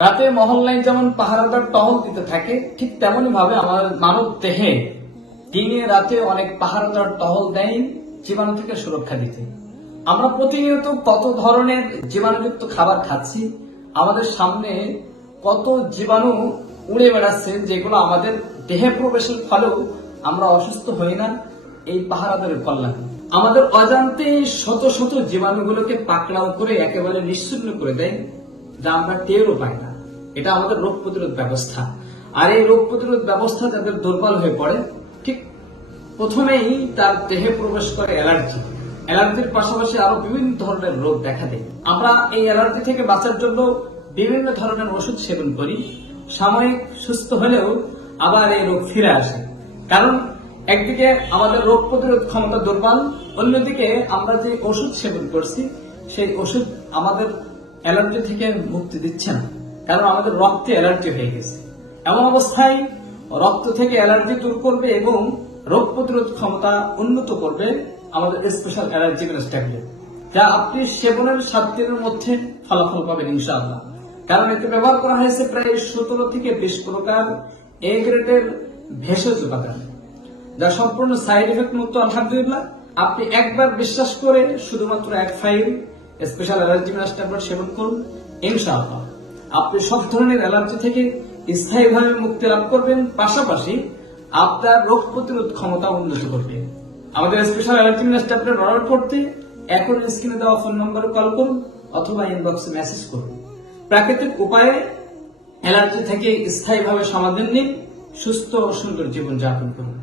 রাতে মহল্লায় যেমন পাহারাদার টহল দিতে থাকে, ঠিক তেমনি ভাবে আমাদের মানব দেহে দিনে রাতে অনেক পাহারাদার টহল দেয় জীবাণু থেকে সুরক্ষা দিতে। আমরা প্রতিনিয়ত কত ধরনের জীবাণুযুক্ত খাবার খাচ্ছি, আমাদের সামনে কত জীবাণু উড়ে বেড়াচ্ছে, যেগুলো আমাদের দেহে প্রবেশের ফলেও আমরা অসুস্থ হই না এই পাহারাদারের কল্যাণে। আমাদের অজান্তে শত শত জীবাণুগুলোকে পাকড়াও করে একেবারে নিশ্চিহ্ন করে দেয়, যা আমরা টেরও পাই না। এটা আমাদের রোগ প্রতিরোধ ব্যবস্থা। আর এই রোগ প্রতিরোধ ব্যবস্থা যাদের দুর্বল হয়ে পড়ে, ঠিক প্রথমেই তার দেহে প্রবেশ করে অ্যালার্জি। অ্যালার্জির পাশাপাশি আরো বিভিন্ন ধরনের রোগ দেখা দেয়। আমরা এই অ্যালার্জি থেকে বাঁচার জন্য বিভিন্ন ধরনের ওষুধ সেবন করি, সাময়িক সুস্থ হলেও আবার এই রোগ ফিরে আসে। কারণ একদিকে আমাদের রোগ প্রতিরোধ ক্ষমতা দুর্বল, অন্যদিকে আমরা যে ওষুধ সেবন করছি সেই ওষুধ আমাদের অ্যালার্জি থেকে মুক্তি দিচ্ছে না, কারণ আমাদের রক্তে অ্যালার্জি হয়ে গেছে। এমন অবস্থায় রক্ত থেকে অ্যালার্জি দূর করবে এবং রোগ প্রতিরোধ ক্ষমতা উন্নত করবে আমাদের স্পেশাল অ্যালার্জি ট্যাবলেট, যা আপনি সেবনের 7 দিনের মধ্যে ফলাফল পাবেন ইনশাআল্লাহ। কারণ এতে ব্যবহার করা হয়েছে প্রায় 17 থেকে 20 প্রকার এ গ্রেডের ভেষজ উপাদান, যা সম্পূর্ণ সাইড এফেক্ট মুক্ত। আলহামদুলিল্লাহ, আপনি একবার বিশ্বাস করে শুধুমাত্র 1 ফাইল স্পেশাল অ্যালার্জি ট্যাবলেট সেবন করুন, ইনশাআল্লাহ আপনি সব ধরনের অ্যালার্জি থেকে স্থায়ীভাবে মুক্তি লাভ করবেন, পাশাপাশি আপনার রোগ প্রতিরোধ ক্ষমতা উন্নত করবে। আমাদের স্পেশাল অ্যালার্জি ট্যাবলেট অর্ডার করতে এখন স্ক্রিনে দেওয়া ফোন নম্বরে কল করুন অথবা ইনবক্সে মেসেজ করুন। প্রাকৃতিক উপায়ে অ্যালার্জি থেকে স্থায়ীভাবে সমাধান নিন, সুস্থ ও সুন্দর জীবন যাপন করুন।